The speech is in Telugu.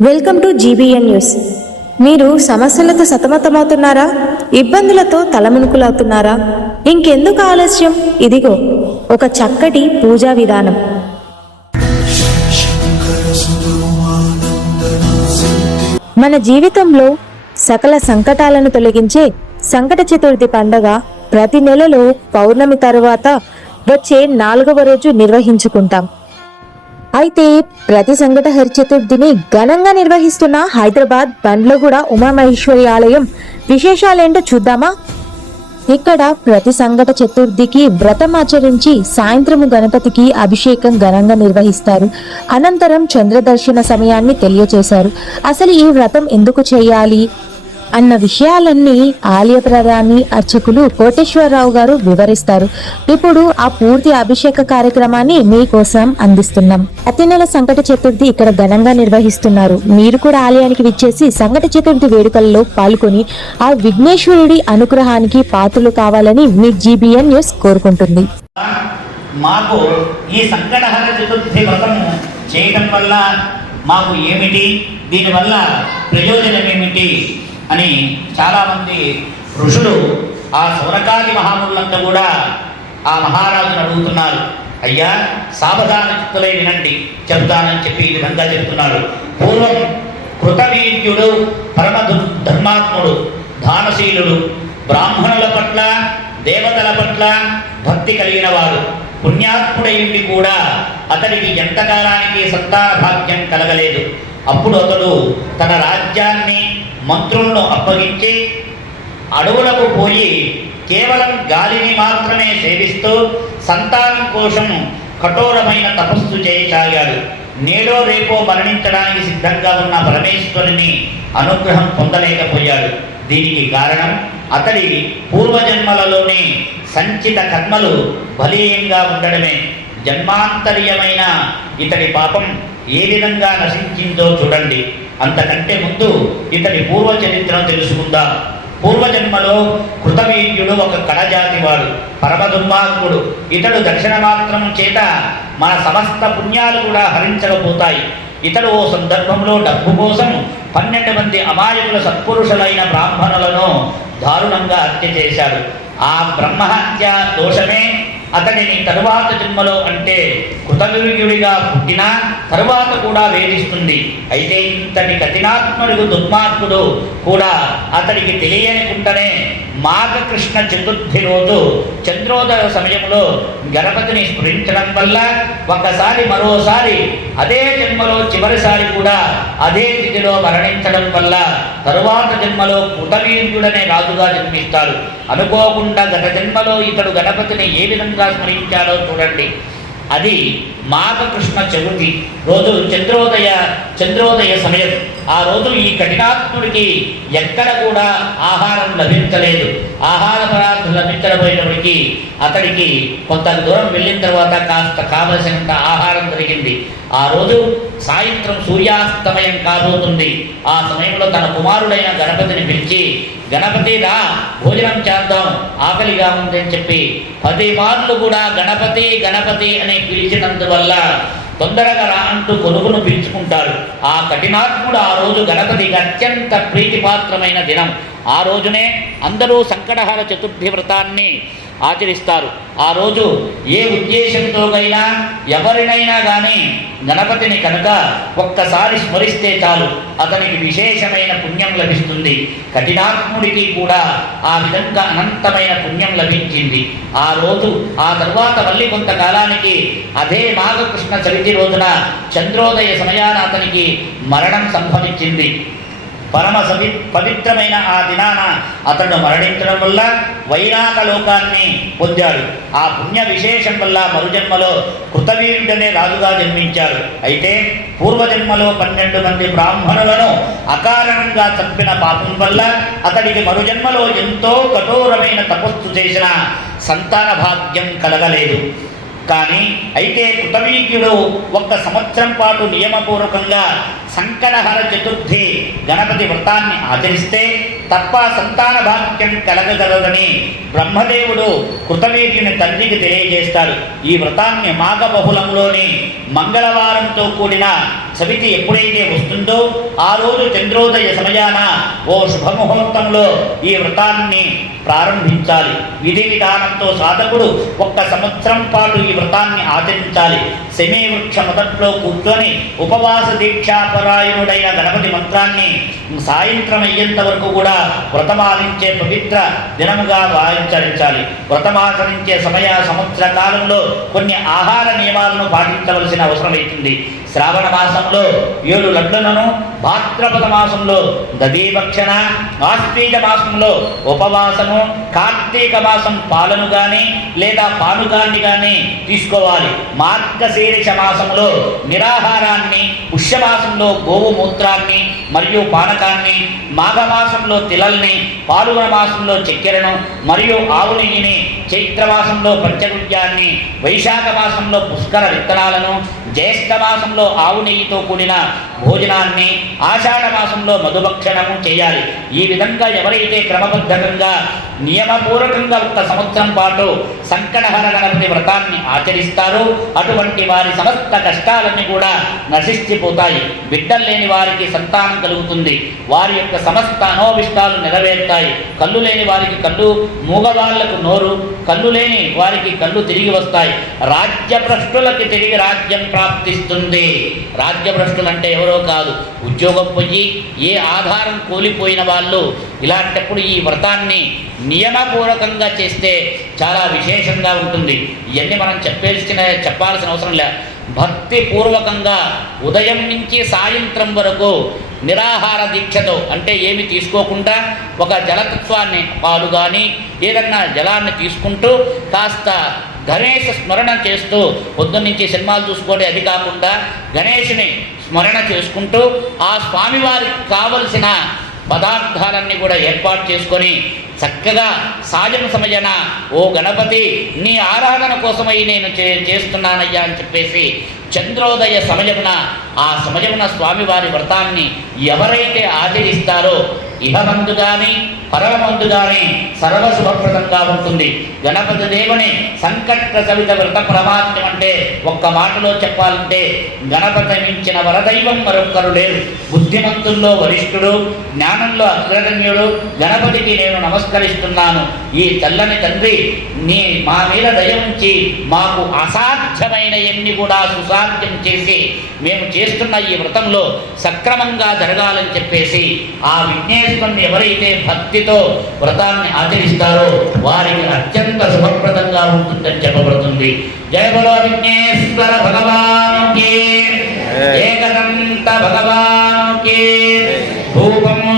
Welcome to GBN news. మీరు సమస్యలతో సతమతమవుతున్నారా? ఇబ్బందులతో తలమునుకులవుతున్నారా? ఇంకెందుకు ఆలస్యం? ఇదిగో ఒక చక్కటి పూజా విధానం. మన జీవితంలో సకల సంకటాలను తొలగించే సంకట చతుర్థి పండగ ప్రతి నెలలో పౌర్ణమి తరువాత వచ్చే 4వ రోజు నిర్వహించుకుంటాం. అయితే ప్రతి సంకటహర చతుర్థిని ఘనంగా నిర్వహిస్తున్న హైదరాబాద్ బండ్లగూడ ఉమామహేశ్వరి ఆలయం విశేషాలేంటో చూద్దామా? ఇక్కడ ప్రతి సంకట చతుర్థికి వ్రతం ఆచరించి సాయంత్రము గణపతికి అభిషేకం ఘనంగా నిర్వహిస్తారు. అనంతరం చంద్రదర్శన సమయాన్ని తెలియచేశారు. అసలు ఈ వ్రతం ఎందుకు చేయాలి అన్న విషయాలన్నీ ఆలయ ప్రధాని అర్చకులు కోటేశ్వరరావు గారు వివరిస్తారు. ఇప్పుడు ఆ పూర్తి అభిషేక కార్యక్రమాన్ని మీకోసం అందిస్తున్నాం. ప్రతి నెల సంకట చతుర్థి ఇక్కడ ఘనంగా నిర్వహిస్తున్నారు. మీరు కూడా ఆలయానికి విచ్చేసి సంకట చతుర్థి వేడుకల్లో పాల్గొని ఆ విఘ్నేశ్వరుడి అనుగ్రహానికి పాత్రలు కావాలని మీ జీబీఎన్ న్యూస్ కోరుకుంటుంది. మాకు ఈ సంకటహర చతుర్థి వ్రతం చేయడం వల్ల మాకు ఏమిటి, దీనివల్ల ప్రయోజనం ఏమిటి అని చాలామంది ఋషులు ఆ సౌనకాది మహాములంతా కూడా ఆ మహారాజును అడుగుతున్నారు. అయ్యా, సావధాన చిత్తులై వినండి, చెబుతానని చెప్పి ఈ విధంగా చెబుతున్నారు. పూర్వం కృతవీర్యుడు, పరమ ధర్మాత్ముడు, దానశీలుడు, బ్రాహ్మణుల పట్ల దేవతల పట్ల భక్తి కలిగిన వాడు, పుణ్యాత్ముడైంది కూడా అతడికి ఎంతకాలానికి సంతాన భాగ్యం కలగలేదు. అప్పుడు అతడు తన రాజ్యాన్ని మంత్రులను అప్పగించి అడవులకు పోయి కేవలం గాలిని మాత్రమే సేవిస్తూ సంతానం కోసం కఠోరమైన తపస్సు చేయసాగాడు. నేడో రేపో మరణించడానికి సిద్ధంగా ఉన్న పరమేశ్వరుని అనుగ్రహం పొందలేకపోయాడు. దీనికి కారణం అతడి పూర్వజన్మలలోని సంచిత కర్మలు బలీయంగా ఉండడమే. జన్మాంతర్యమైన ఇతడి పాపం ఏ విధంగా నశించిందో చూడండి. అంతకంటే ముందు ఇతడి పూర్వ చరిత్రను తెలుసుకుందాం. పూర్వజన్మలో కృతవీర్యుడు ఒక కడజాతి వాడు, పరమ దుర్మార్గుడు. ఇతడు దర్శన మాత్రం చేత మన సమస్త పుణ్యాలు కూడా హరించకపోతాయి. ఇతడు ఓ సందర్భంలో డబ్బు కోసం 12 మంది అమాయకుల సత్పురుషులైన బ్రాహ్మణులను దారుణంగా హత్య చేశాడు. ఆ బ్రహ్మహత్య దోషమే అతడిని తరువాత జన్మలో అంటే కృతవీర్యుడిగా పుట్టిన తరువాత కూడా వేధిస్తుంది. అయితే ఇంతటి కఠినాత్ముడు దుర్మార్గుడు కూడా అతడికి తెలియనికుండానే మాఘకృష్ణ చతుర్థి రోజు చంద్రోదయ సమయంలో గణపతిని స్మరించడం వల్ల ఒకసారి మరోసారి అదే జన్మలో చివరిసారి కూడా అదే తిథిలో మరణించడం వల్ల తరువాత జన్మలో కృతవీర్యుడనే రాజుగా జన్మిస్తాడు. అనుకోకుండా గత జన్మలో ఇతడు గణపతిని ఏ విధంగా స్మరించాడో చూడండి. అది మాఘకృష్ణ చతుర్థి రోజు చంద్రోదయ సమయం. ఆ రోజు ఈ కఠినాత్ముడికి ఎక్కడ కూడా ఆహారం లభించలేదు. ఆహార పదార్థం లభించకపోయినప్పటికీ అతడికి కొంత దూరం వెళ్ళిన తర్వాత కాస్త కావలసినంత ఆహారం దొరికింది. ఆ రోజు సాయంత్రం సూర్యాస్తమయం కాబోతుంది. ఆ సమయంలో తన కుమారుడైన గణపతిని పిలిచి, గణపతి రా, భోజనం చేద్దాం, ఆకలిగా ఉందని చెప్పి 10 మార్లు కూడా గణపతి గణపతి అని పిలిచినందువల్ల తొందరగా రా అంటూ కొనుగోలు పిలుచుకుంటారు. ఆ కఠినాత్ముడు ఆ రోజు గణపతికి అత్యంత ప్రీతిపాత్రమైన దినం. ఆ రోజునే అందరూ సంకటహర చతుర్థి వ్రతాన్ని ఆచరిస్తారు. ఆ రోజు ఏ ఉద్దేశంతోనైనా ఎవరినైనా కానీ గణపతిని కనుక ఒక్కసారి స్మరిస్తే చాలు, అతనికి విశేషమైన పుణ్యం లభిస్తుంది. కఠినాత్ముడికి కూడా ఆ విధంగా అనంతమైన పుణ్యం లభించింది. ఆ రోజు ఆ తర్వాత మళ్ళీ కొంతకాలానికి అదే మాఘకృష్ణ చవితి రోజున చంద్రోదయ సమయాన అతనికి మరణం సంభవించింది. పరమ పవిత్రమైన ఆ దినాన అతడు మరణించడం వల్ల వైరాక లోకాన్ని పొందాడు. ఆ పుణ్య విశేషం వల్ల మరుజన్మలో కృతవీర్యుడనే రాజుగా జన్మించాడు. అయితే పూర్వజన్మలో 12 మంది బ్రాహ్మణులను అకారణంగా చంపిన పాపం వల్ల అతడికి మరుజన్మలో ఎంతో కఠోరమైన తపస్సు చేసిన సంతాన భాగ్యం కలగలేదు. కానీ అయితే కృతవీర్యుడు 1 సంవత్సరం పాటు నియమపూర్వకంగా సంకటహర చతుర్థి గణపతి వ్రతాన్ని ఆచరిస్తే తప్ప సంతాన భాగ్యం కలగగలదని బ్రహ్మదేవుడు కృతవీర్యుని తండ్రికి తెలియజేస్తాడు. ఈ వ్రతాన్ని మాఘ బహుళంలోని మంగళవారంతో కూడిన సవితి ఎప్పుడైతే వస్తుందో ఆ రోజు చంద్రోదయ సమయాన ఓ శుభముహూర్తంలో ఈ వ్రతాన్ని ప్రారంభించాలి. విధి విధానంతో సాధకుడు 1 సంవత్సరం పాటు ఈ వ్రతాన్ని ఆచరించాలి. శమీ వృక్ష మొదట్లో కూర్చొని ఉపవాస దీక్షాపరాయణుడైన గణపతి మంత్రాన్ని సాయంత్రం అయ్యేంత వరకు కూడా వ్రతమాచరించే పవిత్ర దినముగా ఆచరించాలి. వ్రతమాచరించే సంవత్సర కాలంలో కొన్ని ఆహార నియమాలను పాటించవలసిన అవసరం అవుతుంది. శ్రావణ మాసంలో 7 లడ్డులను, భాద్రపద మాసంలో దదీభక్షణ, ఆశ్వీజ మాసంలో ఉపవాసము, కార్తీక మాసం పాలను కానీ లేదా పానుగాన్ని కానీ తీసుకోవాలి. మార్గశీర్ష మాసంలో నిరాహారాన్ని, పుష్యమాసంలో గోవు మూత్రాన్ని మరియు పానకాన్ని, మాఘమాసంలో తిలల్ని, పాల్గొన మాసంలో చక్కెరను మరియు ఆవు నెయ్యిని, చైత్రమాసంలో పంచగుళ్యాన్ని, వైశాఖ మాసంలో పుష్కర విత్తనాలను, జ్యేష్ఠ మాసంలో ఆవు నెయ్యితో కూడిన భోజనాన్ని, ఆషాఢ మాసంలో మధుభక్షణము చేయాలి. ఈ విధంగా ఎవరైతే క్రమబద్ధంగా నియమపూర్వకంగా 1 సంవత్సరం పాటు సంకటహర గణపతి వ్రతాన్ని ఆచరిస్తారో అటువంటి వారి సమస్త కష్టాలన్నీ కూడా నశించిపోతాయి. బిడ్డలు లేని వారికి సంతానం కలుగుతుంది. వారి యొక్క సమస్త అనోభిష్టాలు నెరవేరుతాయి. కళ్ళు లేని వారికి కళ్ళు, మూగవాళ్లకు నోరు, కళ్ళు లేని వారికి కళ్ళు తిరిగి వస్తాయి. రాజ్యభ్రష్టులకి తిరిగి రాజ్యం ప్రాప్తిస్తుంది. రాజ్యభ్రష్టులు అంటే ఎవరో కాదు, ఉద్యోగం పోయి ఏ ఆధారం కోల్పోయిన వాళ్ళు ఇలాంటప్పుడు ఈ వ్రతాన్ని నియమపూర్వకంగా చేస్తే చాలా విశేషంగా ఉంటుంది. ఇవన్నీ మనం చెప్పాల్సిన అవసరం లే. భక్తిపూర్వకంగా ఉదయం నుంచి సాయంత్రం వరకు నిరాహార దీక్షతో, అంటే ఏమి తీసుకోకుండా ఒక జలతత్వాన్ని, పాలు కానీ ఏదన్నా జలాన్ని తీసుకుంటూ కాస్త గణేష స్మరణ చేస్తూ, పొద్దున్నుంచి సినిమాలు చూసుకోవడం అది కాకుండా గణేషుని స్మరణ చేసుకుంటూ ఆ స్వామివారికి కావలసిన పదార్థాలన్నీ కూడా ఏర్పాటు చేసుకొని చక్కగా సాయం సమయన ఓ గణపతి నీ ఆరాధన కోసమై నేను చేస్తున్నానయ్యా అని చెప్పేసి చంద్రోదయ సమయమున ఆ సమయమున స్వామివారి వ్రతాన్ని ఎవరైతే ఆచరిస్తారో ఇహమందు కానీ పరమందు కానీ సర్వశుభప్రదంగా ఉంటుంది. గణపతి దేవుని సంకట సవిత వ్రత ప్రమాత్యం అంటే ఒక్క మాటలో చెప్పాలంటే గణపతి మించిన వరదైవం మరొక్కరు లేరు. బుద్ధిమంతుల్లో వరిష్ఠుడు, జ్ఞానంలో అగ్రగణ్యుడు గణపతికి నేను నమస్కరిస్తున్నాను. ఈ చల్లని తండ్రి నీ మా మీద దయ ఉంచి మాకు అసాధ్యమైన ఎన్ని కూడా సుసాధ్యం చేసి మేము చేస్తున్న ఈ వ్రతంలో సక్రమంగా జరగాలని చెప్పేసి ఆ విఘ్నేశ్వరుని ఎవరైతే భక్తితో వ్రతాన్ని ఆచరిస్తారో వారికి అత్యంత శుభప్రదంగా ఉంటుందని చెప్పబడుతుంది. జయ బలో విఘ్నేశ్వర భగవానుకి, ఏకదంత భగవానుకి. ధూపము